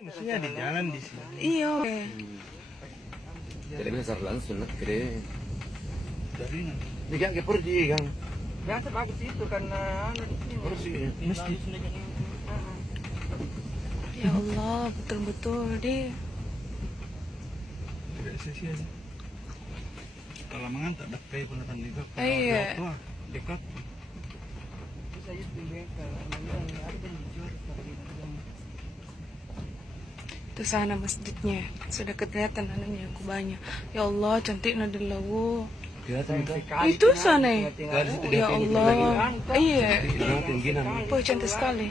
Maksudnya di jalan di sini. Iya. Jadi bisa langsung nak kere. Dari Ini kan ke pergi kan. Biasa bagus itu karena di sini. Pergi. mesti Ya Allah, betul-betul deh. tidak sia-sia. Kalau mengantar dak kayak penatan juga. Iya. Dekat. Bisa itu bengkel. Namanya ada yang dijual seperti itu. Itu sana masjidnya. Sudah kelihatan anunya kubahnya. Ya Allah, cantik nadilawu. Kelihatan kan? Itu sana. Dari situ Ya Allah. Iya. Tingginan. Oh, cantik sekali.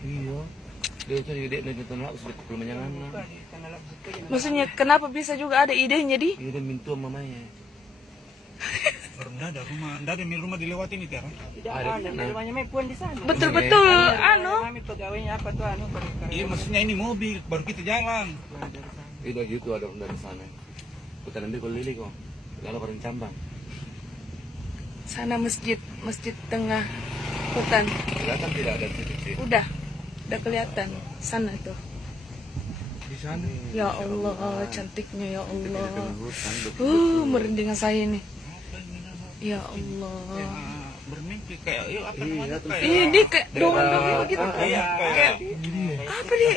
Iya. Dia cari ide dari tanah sudah pukul menyangan. Maksudnya kenapa bisa juga ada idenya di? Iya dia minta mamanya. Orang ada rumah dilewati nih Tiara. Tidak ada. Rumahnya Mai Puan di sana. Betul-betul anu. Kami pegawainya apa tuh anu? Iya maksudnya ini mobil baru kita jalan. Tidak gitu ada dari sana. Bukan ambil kalau lili kok. Lalu bareng cambang. Sana masjid tengah hutan. Kelihatan tidak ada titik. Udah kelihatan sana tuh. Di sana. Ya Allah, cantiknya ya Allah. Hutan. Merinding saya nih. Ya Allah. Bermimpi kayak apa Iya, namanya terus- kayak. Ini kayak dongan-dongan begitu. Kayak Apa di?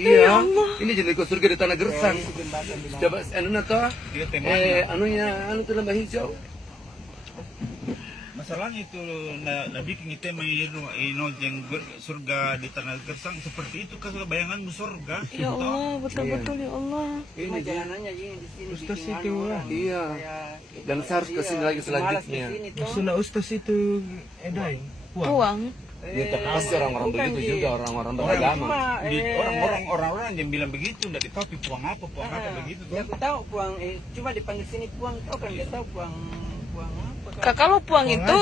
Iya. Ya Allah. Ini jenis kau surga di tanah gersang. Coba anu nato. dia temannya. Anu tuh lembah hijau. Masalahnya itu na bikin itu yang surga di tanah gersang seperti itu kan bayanganmu surga. Ya Allah, betul-betul ya Allah. Ini jalanannya ini di sini. Ustaz bikin itu, anu, Wah. Iya. kayak- Dan saya harus kesini lagi selanjutnya. Malas kesini, toh. Maksudnya ustaz itu edai. Puang. Ya tapi pasti orang-orang bukan begitu di- juga orang-orang Cuma, beragama. Orang-orang yang bilang begitu udah ditahu puang apa begitu Ya tuh. aku tahu puang cuma dipanggil sini puang tahu kan dia tahu puang apa. Kalau puang itu,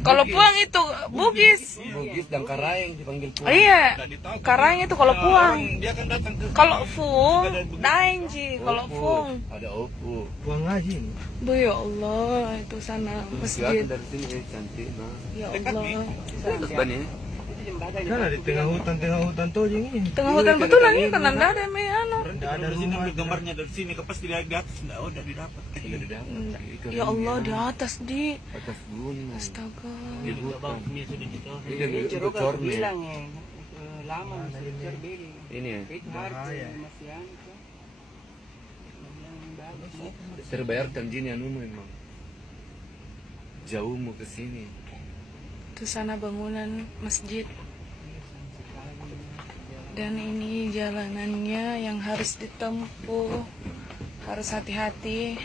kalau puang itu Bugis. Bugis dan Karaeng dipanggil puang. Iya. Udah ditahu. Karang itu kalau puang. Dia kan datang ke Kalau Fung, Daeng Ji. Kalau Opu. Fung, Ada Opu. puang ngaji. Bu ya Allah, itu sana masjid. Kelihatan dari sini cantik nah. Ya Dekat nih. Allah. Dekat ban ya. Itu jembatan. Kan ada di tengah hutan tuh ini. Tengah hutan betulan nih, kan anda ada me anu. Ada sini ambil gambarnya dari sini ke pas dilihat di atas enggak udah didapat. Udah di dalam. Ya Allah, di atas di. Atas gunung. Astaga. Di hutan. Ini sudah dicoba. Ini Ini ceruk bocor aku nih. bilang ya. Lama mesti cerbeli. Ini ya. Itu harus masih anu tuh. Yang bagus. Terbayarkan jini anu memang. Jauh mau ke sini. Itu sana bangunan masjid. Dan ini jalanannya yang harus ditempuh. Harus hati-hati.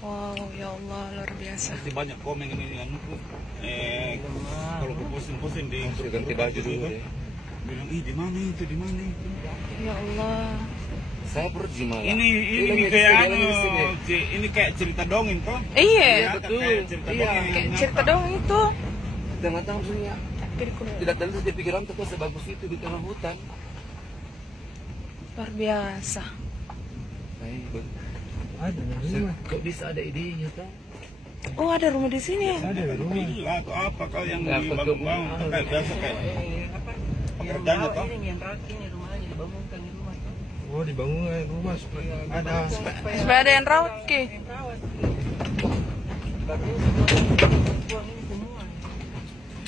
Wow, ya Allah, luar biasa. Pasti banyak komen ini anu tuh. Kalau gue posting di Harus ganti baju dulu deh. bilang di mana itu di mana itu. Ya Allah. Saya pergi malah. Ini lagi kayak di anu, sini. ini kayak cerita dongeng toh. Iya, betul. Kayak cerita Iya. dongeng. kayak cerita dong itu. Tengah-tengah punya. Jadi kurang- Tidak tentu di pikiran tetap sebagus itu di tengah hutan. luar biasa. Ada Kok bisa ada idenya tuh? Oh, ada rumah di sini. Ada rumah. Villa atau apa kau yang Ya, dibangun-bangun kayak biasa kayak Apa? pekerjaannya toh. Ini yang rawat ini rumahnya dibangunkan di rumah tuh. Oh dibangun rumah supaya ada Supaya ada yang rawat ke. Yang rawat. Baru puang ini semua.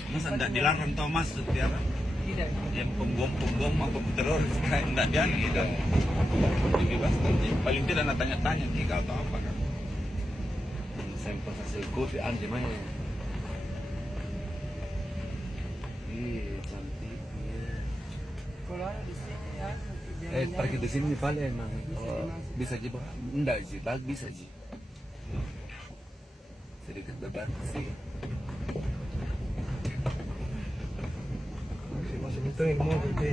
masa enggak dilarang toh masuk Tiara. Tidak. Yang pembom apa teroris kayak enggak dia gitu. Dibebaskan. Paling tidak nak tanya-tanya jika atau apa kan. Sampel hasil kopi anjir mana? Ih, cantiknya. Kalau ada di sini ya. Pergi di sini paling emang. Oh, bisa sih, Bang. Enggak sih, bisa sih. Sedikit berbatu sih. Masih hitungin mau gitu.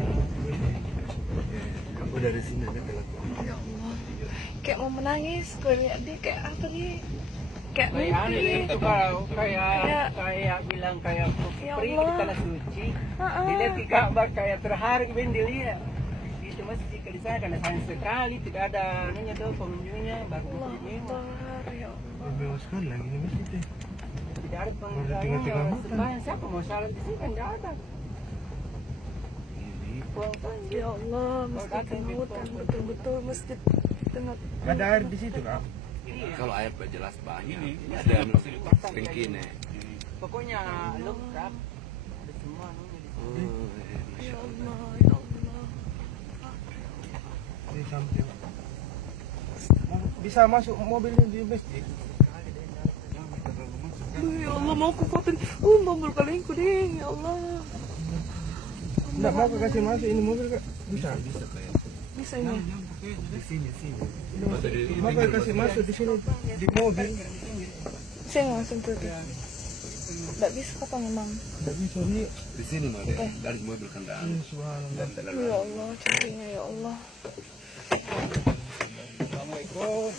Aku dari sini aja kalau Ya Allah. Kayak mau menangis, gue lihat dia kayak apa nih? Kayak Kayak anu mimpi. itu kalau Ya. kayak bilang kayak Ya pergi Allah. di tanah suci. Ha-ha. Dilihat di Ka'bah kayak terharu ben dilihat. Itu masjid di sana karena sayang sekali tidak ada anunya tuh pengunjungnya baru Allah menyewa. Akbar, ya Allah. Bebas sekali lagi ini masjid. Tidak ada Baru di tengah-tengah hutan. sembahyang siapa mau salat di sini kan tidak ada. Ya Allah, masjid tengah hutan, betul-betul masjid tengah. Ada air di situ, Kak? Kalau air jelas banyak. Ada ringkine. Pokoknya lengkap. Ada semua anunya di sini. Ya Allah, ya Allah. Ini samping. Bisa masuk mobilnya di masjid. Ya Allah, mau kukutin. Mobil kalengku deh, ya Allah. Enggak mau Kak kasih masuk ini mobil, Kak. Bisa. Bisa ini. Di sini. Mau Kak kasih masuk di sini di mobil. Saya langsung tuh. Nggak bisa apa memang. Enggak bisa nih. Di sini mah deh, dari mobil kendaraan. Subhanallah. Ya Allah, cantiknya ya Allah. Assalamualaikum.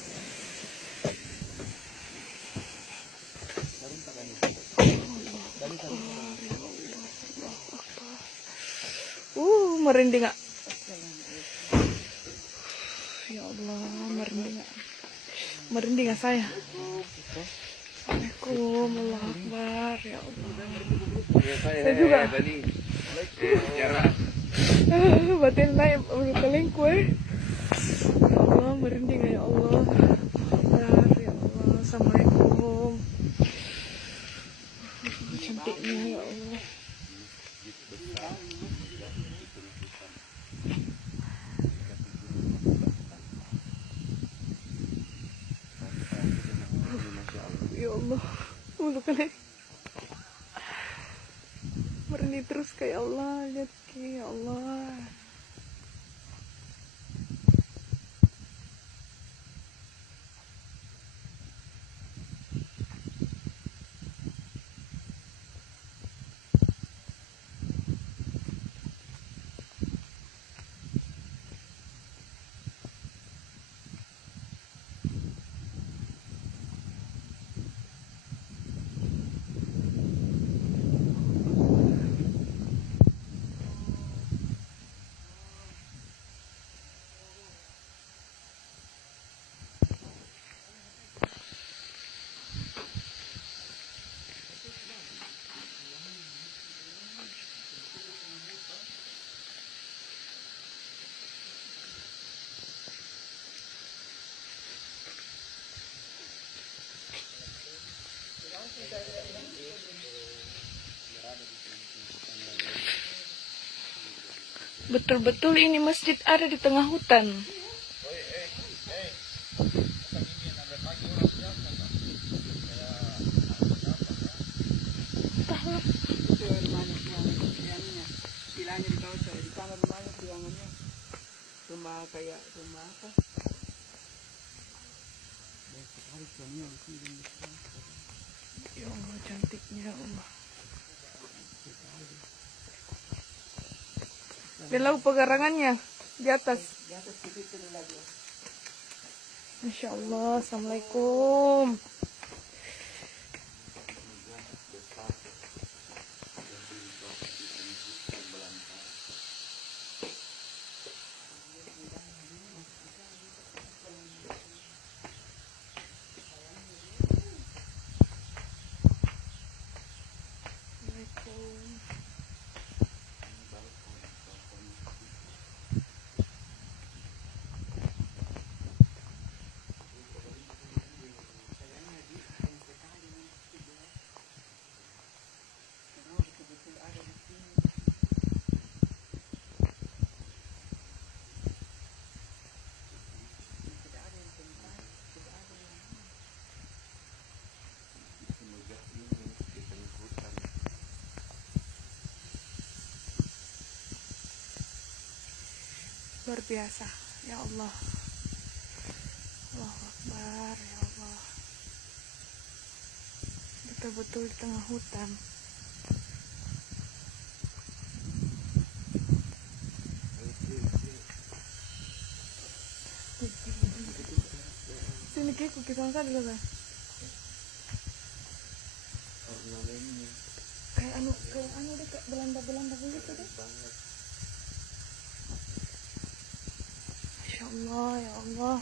Merinding nggak? Ya Allah, merinding nggak? Merinding nggak saya? Assalamualaikum, Allah Akbar, ya Allah. Saya juga. Batin naik berkeling kue. Ya Allah, merinding ya Allah. Akbar, ya Allah. Assalamualaikum. Cantiknya ya Allah. Ya Allah, ulu kali merinding terus kayak Allah, lihat ke ya Allah. Betul-betul ini masjid ada di tengah hutan. Entahlah. Itu rumahnya yang istilahnya di bawah di sana rumahnya ruangannya. Rumah kayak rumah apa? Ya Allah, cantiknya ya Allah. Dan lalu pegarangannya di atas. Masya Allah, Assalamualaikum. Luar biasa, ya Allah. Allahu Akbar, ya Allah. Betul-betul di tengah hutan. Sini kiku kita angkat dulu kan. Kayak anu deh, kayak Belanda begitu deh. Masya Allah, ya Allah.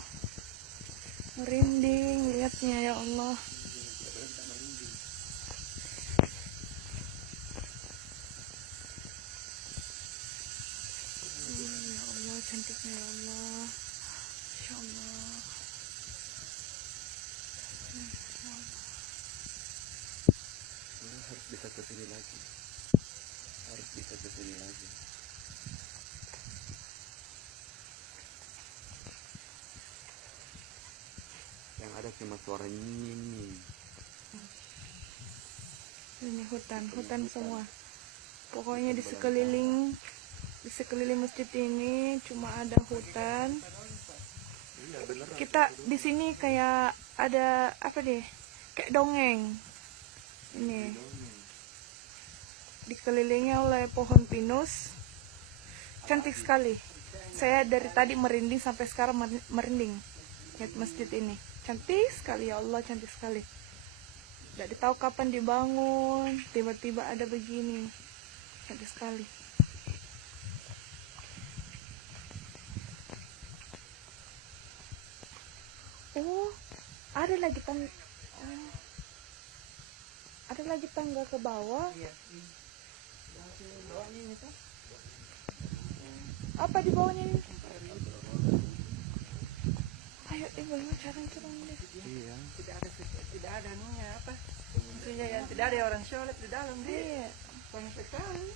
Merinding lihatnya ya Allah. cantiknya ya Allah. Masya Allah. Harus bisa ke sini lagi. Harus bisa ke sini lagi. Yang ada cuma suara nying. Ini hutan semua. Pokoknya di sekeliling masjid ini cuma ada hutan. Kita di sini kayak ada apa deh? Kayak dongeng. Ini dikelilingi oleh pohon pinus. Cantik sekali. Saya dari tadi merinding sampai sekarang merinding. Lihat masjid ini. Cantik sekali ya Allah, cantik sekali. Tidak tahu kapan dibangun, tiba-tiba ada begini. Cantik sekali. Oh, ada lagi tangga. Oh. Ada lagi tangga ke bawah. Apa di bawahnya ini? Ayo bagaimana caranya turun deh. Iya. Tidak ada anunya apa? Maksudnya yang tidak ada orang sholat di dalam dia. Iya. Banyak sekali.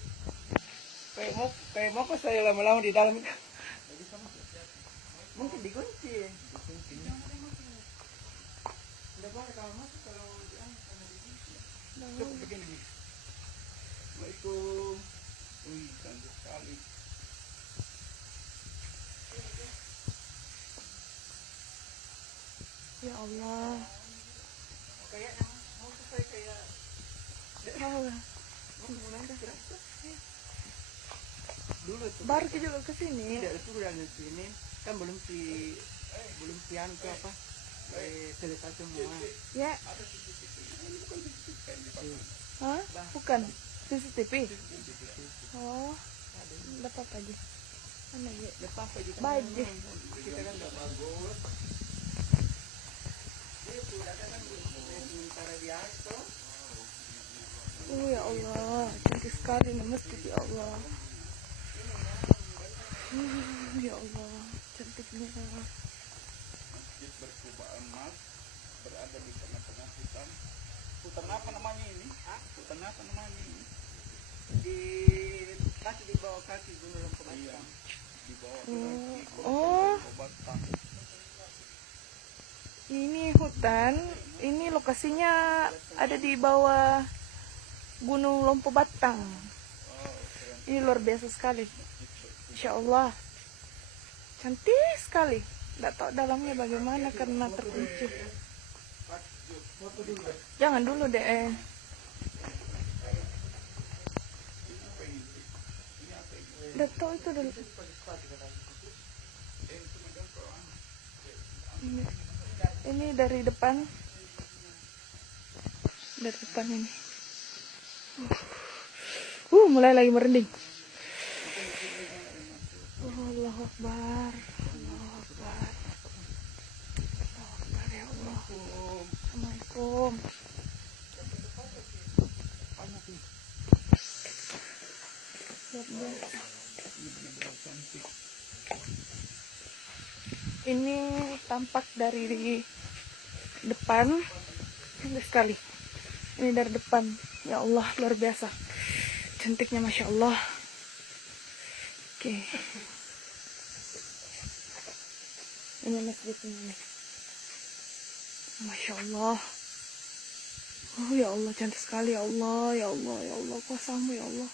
Kayak mau kok saya lama-lama di dalam itu. Mungkin dikunci. Tidak boleh kalau masuk kalau cukup begini. Assalamualaikum. Wih, cantik sekali. Ya Allah. Kayaknya mau saya kayak Oh, dulu tuh. baru juga ke sini. Tidak itu udah di sini kan belum pian ke apa? Selesai semua. Ya. Hah? Bukan CCTV. Oh, enggak apa-apa aja. Mana ya? Lepas apa juga. Baik. Kita kan udah bagus. Itu udah kan sementara di atas. Ya Allah, cantik sekali nih masjid ya Allah. Ya Allah, cantiknya. Masjid berkubah emas berada di tengah-tengah hutan. Hutan apa namanya ini? Hutan apa namanya ini? Di bawah kaki Gunung Lempeng. Iya, di bawah Oh, Batang. ini hutan. Ini lokasinya ada di bawah Gunung Lompo Batang. Ini luar biasa sekali. Insya Allah. Cantik sekali. Tidak tahu dalamnya bagaimana karena terkunci. Jangan dulu deh. Tidak tahu itu dulu. Ini dari depan. Dari depan ini. Mulai lagi merinding. Allahu Akbar. Allahu Akbar. Allahu Akbar ya Allah. Assalamualaikum. Ini tampak dari depan. Indah sekali. Ini dari depan. Ya Allah, luar biasa. Cantiknya Masya Allah. Oke. Ini masjid ini. Masya Allah. Oh ya Allah, cantik sekali ya Allah. Ya Allah, ya Allah, kuasamu ya Allah.